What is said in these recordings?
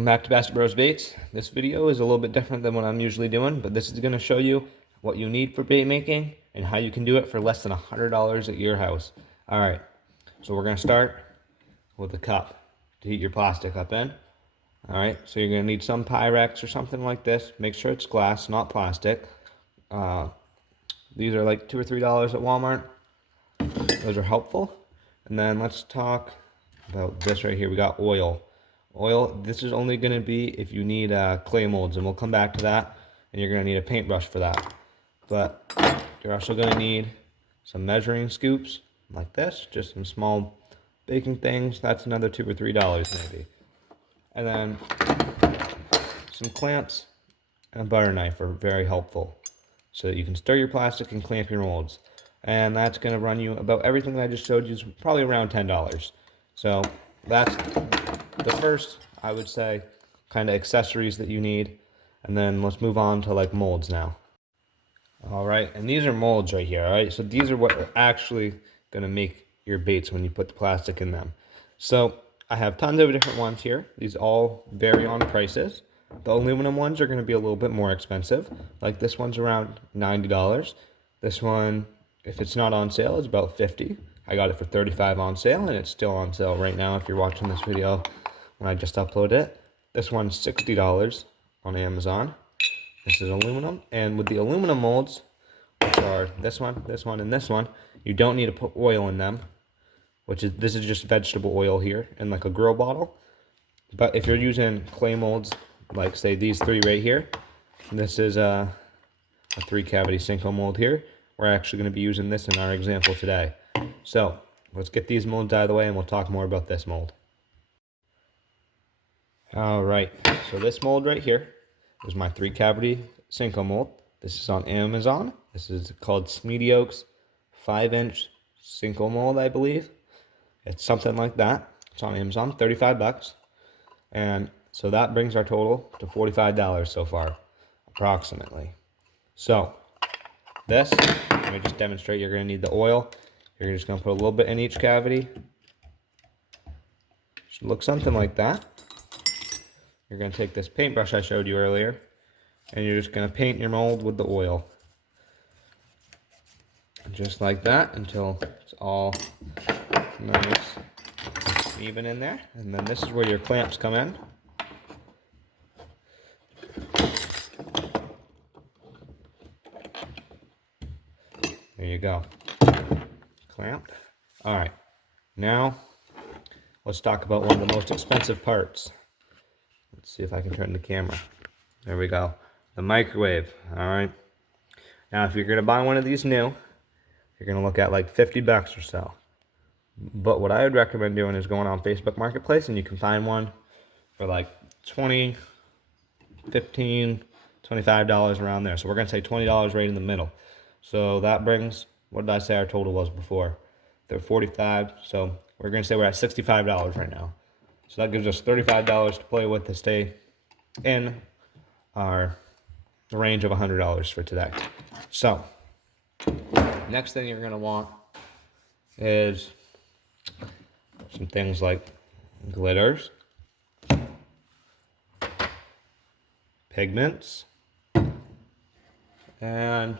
Welcome back to Basket Bros Baits. This video is a little bit different than what I'm usually doing, but this is going to show you what you need for bait making and how you can do it for less than $100 at your house. Alright, so we're going to start with a cup to heat your plastic up in. Alright, so you're going to need some Pyrex or something like this. Make sure it's glass, not plastic. These are like $2 or $3 at Walmart. Those are helpful. And then let's talk about this right here. We got oil. This is only going to be if you need clay molds, and we'll come back to that, and you're going to need a paintbrush for that. But you're also going to need some measuring scoops like this, just some small baking things. That's another $2 or $3 maybe. And then some clamps and a butter knife are very helpful so that you can stir your plastic and clamp your molds. And that's going to run you about everything that I just showed you is probably around $10. So that's the first, I would say, kind of accessories that you need. And then let's move on to like molds now. All right, and these are molds right here, all right? So these are what are actually going to make your baits when you put the plastic in them. So I have tons of different ones here. These all vary on prices. The aluminum ones are going to be a little bit more expensive. Like this one's around $90. This one, if it's not on sale, is about $50. I got it for $35 on sale, and it's still on sale right now if you're watching this video when I just uploaded it. This one's $60 on Amazon. This is aluminum, and with the aluminum molds, which are this one, and this one, you don't need to put oil in them, this is just vegetable oil here in like a grill bottle. But if you're using clay molds, like say these three right here, this is a 3-cavity Senko mold here. We're actually going to be using this in our example today. So let's get these molds out of the way and we'll talk more about this mold. Alright, so this mold right here is my 3-cavity Senko mold. This is on Amazon. This is called Smeedy Oaks 5-inch Senko mold, I believe. It's something like that. It's on Amazon, $35. And so that brings our total to $45 so far, approximately. So this, let me just demonstrate. You're going to need the oil. You're just going to put a little bit in each cavity. Should look something like that. You're going to take this paintbrush I showed you earlier, and you're just going to paint your mold with the oil. Just like that until it's all nice and even in there. And then this is where your clamps come in. There you go. Clamped. Alright, now let's talk about one of the most expensive parts. Let's see if I can turn the camera. There we go. The microwave. Alright. Now if you're going to buy one of these new, you're going to look at like $50 or so. But what I would recommend doing is going on Facebook Marketplace, and you can find one for like $20, $15, $25 around there. So we're going to say $20 right in the middle. So that brings, what did I say our total was before? They're $45, so we're going to say we're at $65 right now. So that gives us $35 to play with to stay in our range of $100 for today. So, next thing you're going to want is some things like glitters, pigments, and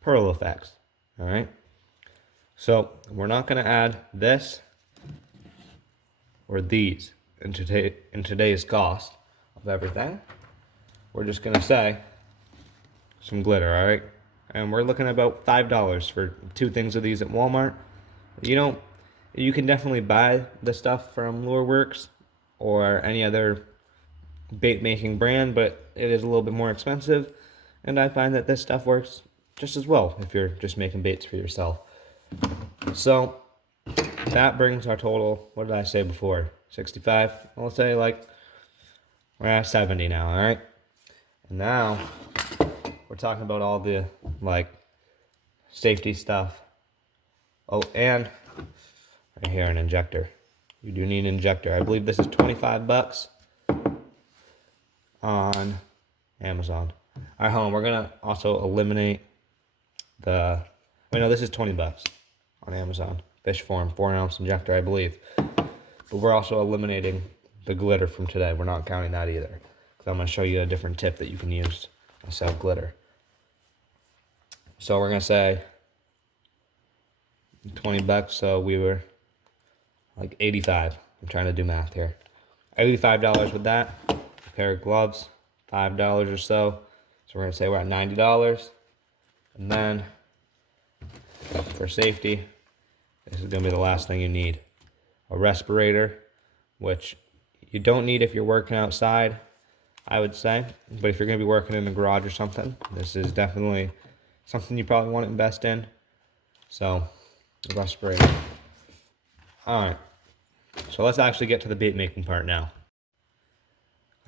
pearl effects. All right. So we're not going to add this or these in today's cost of everything. We're just going to say some glitter. All right. And we're looking at about $5 for 2 things of these at Walmart. You can definitely buy the stuff from Lureworks or any other bait making brand, but it is a little bit more expensive. And I find that this stuff works just as well if you're just making baits for yourself. So that brings our total, what did I say before? 65? I'll say like we're at 70 now, all right? And now we're talking about all the like safety stuff. Oh, and right here, an injector. You do need an injector. I believe this is $25 on Amazon. All right, hold on. We're gonna also eliminate this is $20 on Amazon. Fish Form 4-ounce injector, I believe. But we're also eliminating the glitter from today. We're not counting that either. Because I'm going to show you a different tip that you can use to sell glitter. So we're going to say 20 bucks. So we were like 85. I'm trying to do math here. $85 with that. A pair of gloves, $5 or so. So we're going to say we're at $90. And then for safety, this is going to be the last thing you need. A respirator, which you don't need if you're working outside, I would say. But if you're going to be working in a garage or something, this is definitely something you probably want to invest in. So, a respirator. Alright, so let's actually get to the bait making part now.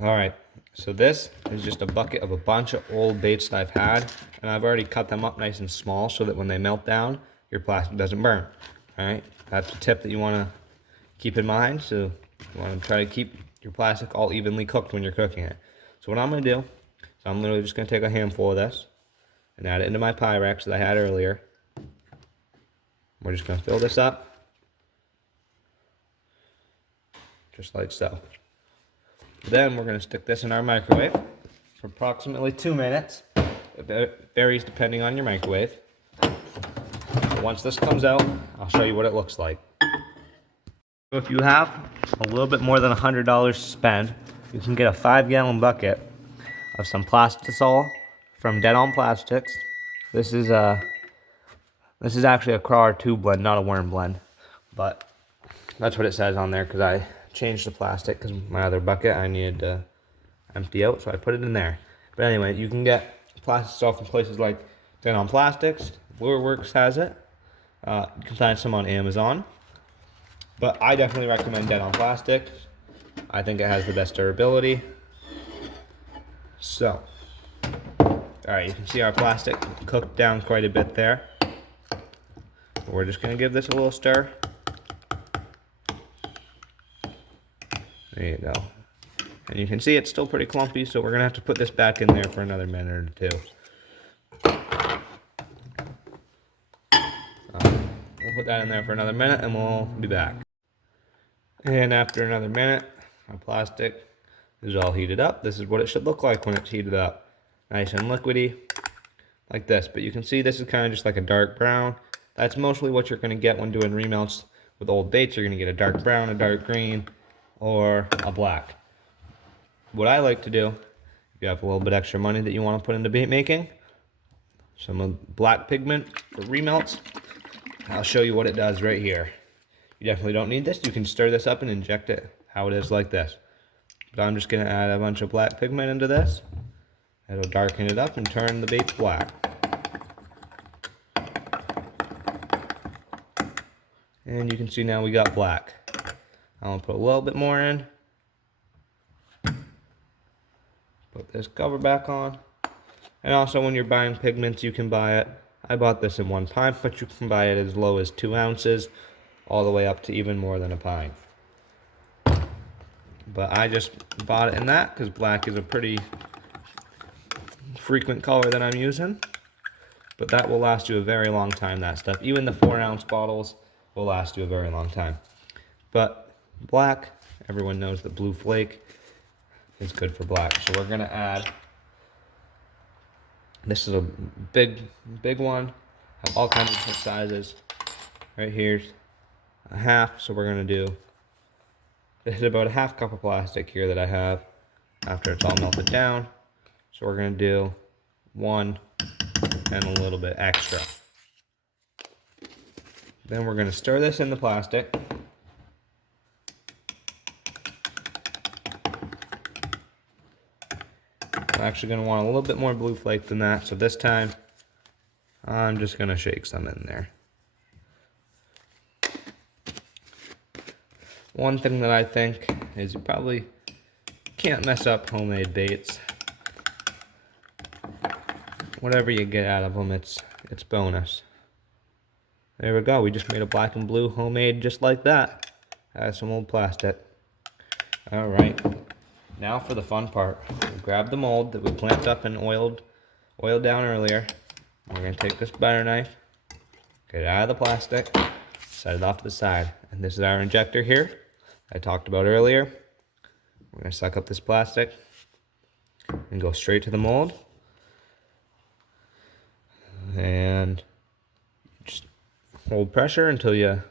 Alright, so this is just a bucket of a bunch of old baits that I've had, and I've already cut them up nice and small so that when they melt down, your plastic doesn't burn. Alright, that's a tip that you want to keep in mind. So you want to try to keep your plastic all evenly cooked when you're cooking it. So what I'm going to do is I'm literally just going to take a handful of this and add it into my Pyrex that I had earlier. We're just going to fill this up. Just like so. Then we're going to stick this in our microwave for approximately 2 minutes. It varies depending on your microwave. So once this comes out, I'll show you what it looks like. So if you have a little bit more than $100 to spend, you can get a 5-gallon bucket of some Plastisol from Dead On Plastics. This is actually a craw or tube blend, not a worm blend, but that's what it says on there because I changed the plastic because my other bucket I needed to empty out, so I put it in there. But anyway, you can get Plastisol from places like Dead On Plastics. Lure has it. You can find some on Amazon. But I definitely recommend Dead On Plastics. I think it has the best durability. So, alright, you can see our plastic cooked down quite a bit there. We're just going to give this a little stir. There you go. And you can see it's still pretty clumpy, so we're going to have to put this back in there for another minute or two. We'll put that in there for another minute and we'll be back. And after another minute, our plastic is all heated up. This is what it should look like when it's heated up. Nice and liquidy, like this. But you can see this is kind of just like a dark brown. That's mostly what you're going to get when doing remelts with old baits. You're going to get a dark brown, a dark green, or a black. What I like to do, if you have a little bit extra money that you want to put into bait making, some black pigment for remelts, I'll show you what it does right here. You definitely don't need this. You can stir this up and inject it how it is like this. But I'm just going to add a bunch of black pigment into this. It'll darken it up and turn the bait black. And you can see now we got black. I'm going to put a little bit more in. Put this cover back on. And also when you're buying pigments, you can buy it. I bought this in 1 pint, but you can buy it as low as 2 ounces. All the way up to even more than a pint. But I just bought it in that because black is a pretty frequent color that I'm using. But that will last you a very long time, that stuff. Even the 4-ounce bottles will last you a very long time. But black, everyone knows that Blue Flake is good for black. So we're going to add, this is a big one. Have all kinds of different sizes. Right here's a half, so we're going to do, this is about a half cup of plastic here that I have after it's all melted down. So we're going to do 1 and a little bit extra. Then we're going to stir this in the plastic. I'm actually going to want a little bit more Blue Flake than that, so this time I'm just going to shake some in there. One thing that I think is you probably can't mess up homemade baits. Whatever you get out of them, it's bonus. There we go. We just made a black and blue homemade just like that. Has some old plastic. Alright. Now for the fun part. We'll grab the mold that we clamped up and oiled down earlier. We're going to take this butter knife, get it out of the plastic, set it off to the side. And this is our injector here I talked about earlier. We're going to suck up this plastic and go straight to the mold. And just hold pressure until you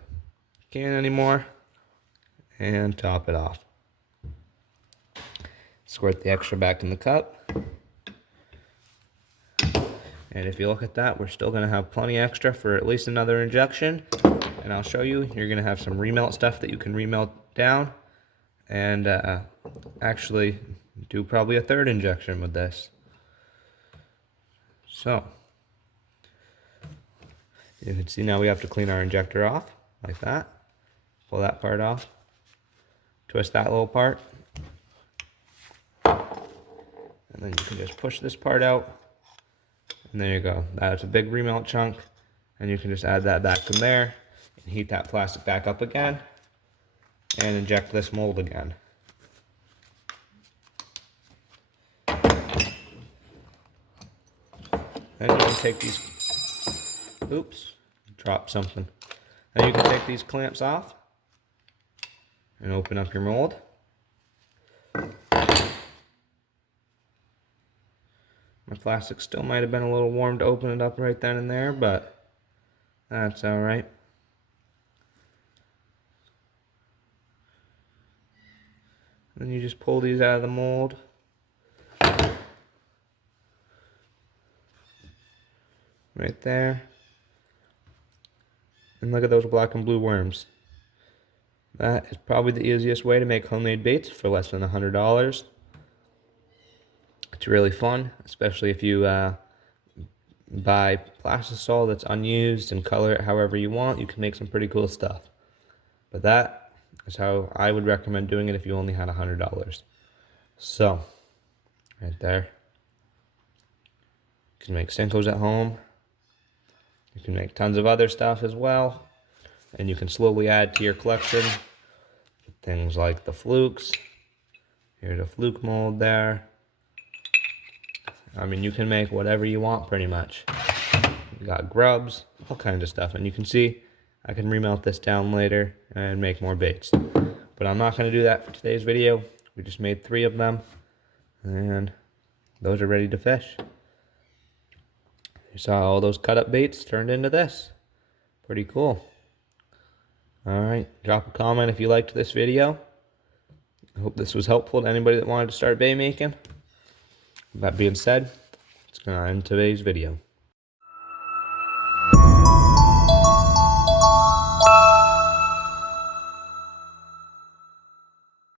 can't anymore and top it off. Squirt the extra back in the cup. And if you look at that, we're still going to have plenty extra for at least another injection. And I'll show you, you're going to have some remelt stuff that you can remelt down. And actually do probably a third injection with this. So, you can see now we have to clean our injector off, like that. Pull that part off. Twist that little part. And then you can just push this part out. And there you go. That's a big remelt chunk. And you can just add that back from there. And heat that plastic back up again. And inject this mold again. Then you can take these, oops, drop something. Then you can take these clamps off and open up your mold. My plastic still might have been a little warm to open it up right then and there, but that's all right. Then you just pull these out of the mold. Right there. And look at those black and blue worms. That is probably the easiest way to make homemade baits for less than $100. It's really fun, especially if you buy Plastisol that's unused and color it however you want. You can make some pretty cool stuff. But that is how I would recommend doing it if you only had $100. So, right there. You can make Senkos at home. You can make tons of other stuff as well. And you can slowly add to your collection. Things like the flukes. Here's a fluke mold there. I mean, you can make whatever you want pretty much. You got grubs, all kinds of stuff. And you can see, I can remelt this down later and make more baits. But I'm not going to do that for today's video. We just made 3 of them. And those are ready to fish. You saw all those cut up baits turned into this. Pretty cool. Alright, drop a comment if you liked this video. I hope this was helpful to anybody that wanted to start bait making. That being said, it's going to end today's video.